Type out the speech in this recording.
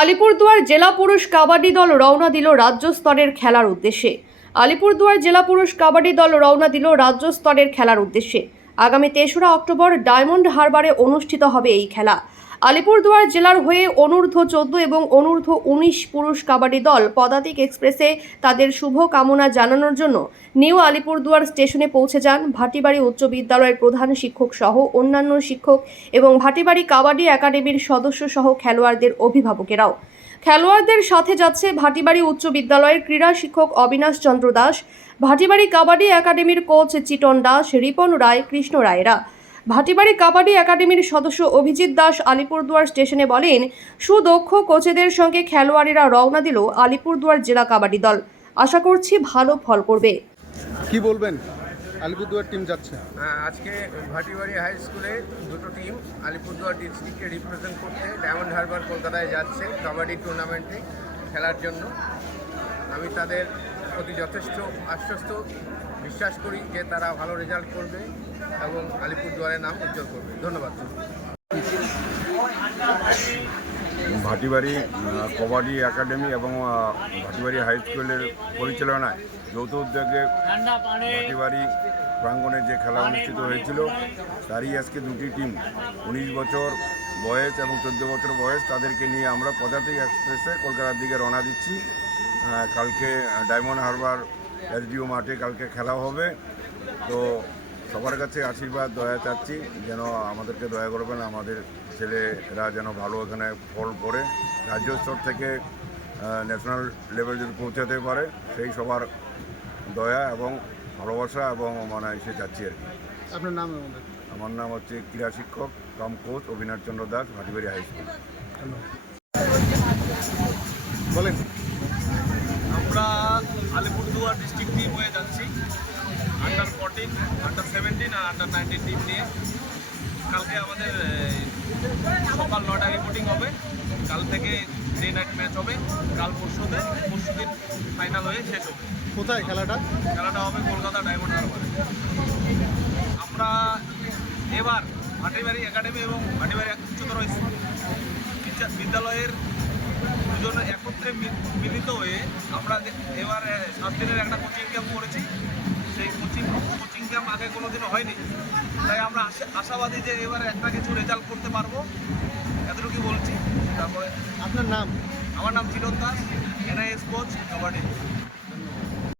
আলিপুরদুয়ার জেলা পুরুষ কাবাডি দল রওনা দিল রাজ্য স্তরের খেলার উদ্দেশ্যে। আলিপুরদুয়ার জেলা পুরুষ কাবাডি দল রওনা দিল রাজ্য স্তরের খেলার উদ্দেশ্যে। আগামী তেসরা অক্টোবর ডায়মন্ড হারবারে অনুষ্ঠিত হবে এই খেলা। আলিপুরদুয়ার জেলার হয়ে অনূর্ধ্ব চোদ্দ এবং অনূর্ধ্ব উনিশ পুরুষ কাবাডি দল পদাতিক এক্সপ্রেসে তাদের শুভ কামনা জানানোর জন্য নিউ আলিপুরদুয়ার স্টেশনে পৌঁছে যান ভাটিবাড়ি উচ্চ বিদ্যালয়ের প্রধান শিক্ষক সহ অন্যান্য শিক্ষক এবং ভাটিবাড়ি কাবাডি একাডেমির সদস্য সহ খেলোয়াড়দের অভিভাবকেরাও। খেলোয়াড়দের সাথে যাচ্ছে ভাটিবাড়ি উচ্চ বিদ্যালয়ের ক্রীড়া শিক্ষক অবিনাশ চন্দ্র দাস, ভাটিবাড়ি কাবাডি একাডেমির কোচ চিটন দাস, রিপন রায়, কৃষ্ণ রায়রা। ভাটিবাড়ি কাবাডি একাডেমির সদস্য অভিজিৎ দাস আলিপুরদুয়ার স্টেশনে বলেন সুদক্ষ কোচেদের সঙ্গে খেলোয়াড়েরা রওনা দিল আলিপুরদুয়ার জেলা কাবাডি দল। আশা করছি ভালো ফল করবে। কি বলবেন? আলিপুরদুয়ার টিম যাচ্ছে। হ্যাঁ, আজকে ভাটিবাড়ি হাই স্কুলে দুটো টিম আলিপুরদুয়ার ডিস্ট্রিক্টকে রিপ্রেজেন্ট করতে ডায়মন্ড হারবার কলকাতায় যাচ্ছে কাবাডি টুর্নামেন্টে খেলার জন্য। আমি তাদের প্রতি যথেষ্ট আশ্বস্ত। বিশ্বাস করি যে তারা ভালো রেজাল্ট করবে। এবং আলিপুরদুয়ারের নাম উজ্জ্বল করবে। ধন্যবাদ। ভাটিবাড়ি কবাডি একাডেমি এবং ভাটিবাড়ি হাই স্কুলের পরিচালনায় যৌথ উদ্যোগে ভাটিবাড়ি প্রাঙ্গণে যে খেলা অনুষ্ঠিত হয়েছিল, তারই আজকে দুটি টিম, উনিশ বছর বয়স এবং চোদ্দ বছর বয়স, তাদেরকে নিয়ে আমরা পদাতিক এক্সপ্রেসে কলকাতার দিকে রওনা দিচ্ছি। কালকে ডায়মন্ড হারবার, এসডিও মাঠে কালকে খেলা হবে। তো সবার কাছে আশীর্বাদ দয়া চাচ্ছি যেন আমাদেরকে দয়া করবেন আমাদের ছেলেরা যেন ভালো এখানে ফল করে রাজ্য স্তর থেকে ন্যাশনাল লেভেল যদি পৌঁছাতে পারে সেই সবার দয়া এবং ভালোবাসা এবং মানে সে চাচ্ছি আর কি। আপনার নাম আমার নাম হচ্ছে ক্রীড়া শিক্ষক cum coach Abinash Chandra Das Bhatibari high school বলেন। আমরা আলিপুরদুয়ার ডিস্ট্রিক্ট টিম হয়ে যাচ্ছি। আন্ডার ফোরটিন আন্ডার সেভেন্টিন আর আন্ডার নাইনটিন টিম নিয়ে। কালকে আমাদের সকাল নটায় রিপোর্টিং হবে। কাল থেকে ডে নাইট ম্যাচ হবে। কাল পরশুতে পরশু দিন ফাইনাল হয়ে শেষ হবে। কোথায় খেলাটা? খেলাটা হবে কলকাতা ডায়মন্ড হারবারে। আমরা এবার ভাটিবাড়ি একাডেমি এবং ভাটিবাড়ি উচ্চতর বিদ্যালয়ের দুজন একত্রে মিলিত হয়ে আমরা এবার সাত দিনের একটা কোচিং ক্যাম্প করেছি। সেই কোচিং কোচিং ক্যাম্প আগে কোনো দিনও হয়নি। তাই আমরা আশা- আশাবাদী যে এবারে একটা কিছু রেজাল্ট করতে পারব এতটুকু বলছি। তারপরে আপনার নাম? আমার নাম চিরন দাস এনআইএস কোচ কাবাডি